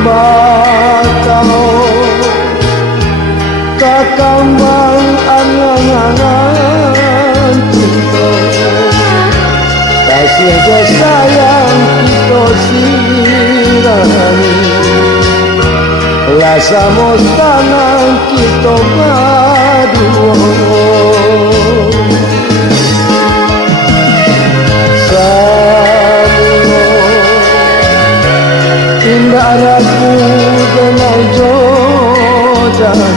Bakau kakambang angan-angan cinta kasih sayang kita sirani rasa mostangan kita berdua indah lagu dengan jodani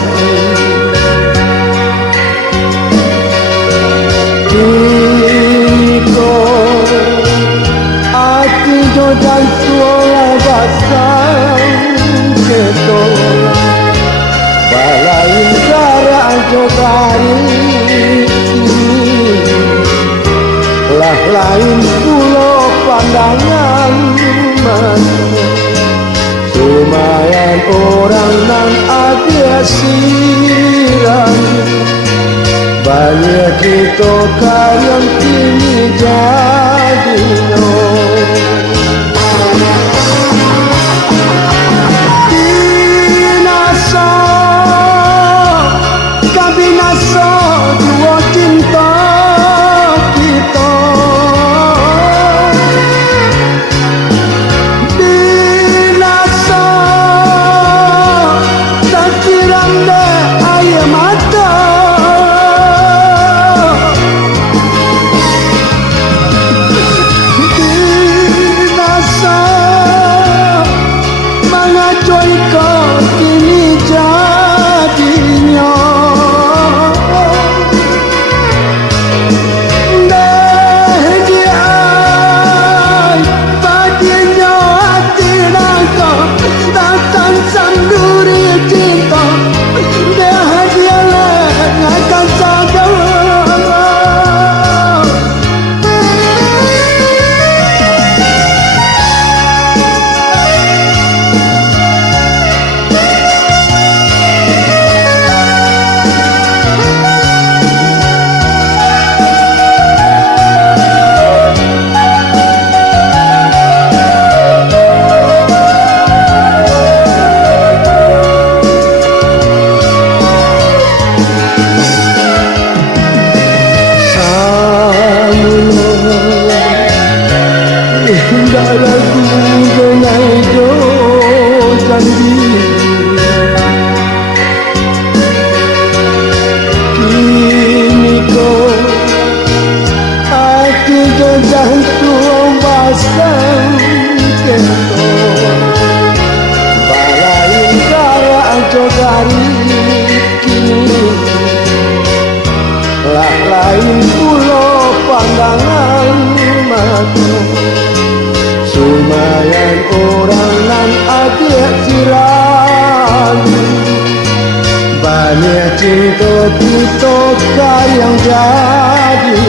Iko ati jodan suara basang keto balain cara jodari lah lain pulau pandangan mata lumayan orang nan ada siram banyak kita kalian kini jadi binasa kabinasa dua cinta kita lagu dengan jodani kini kau hati jodan tuang basang keto balain cara jodari kini lah lain pulau pandangan mata lumayan orang nan adik sirani banyak cinta kita yang jadi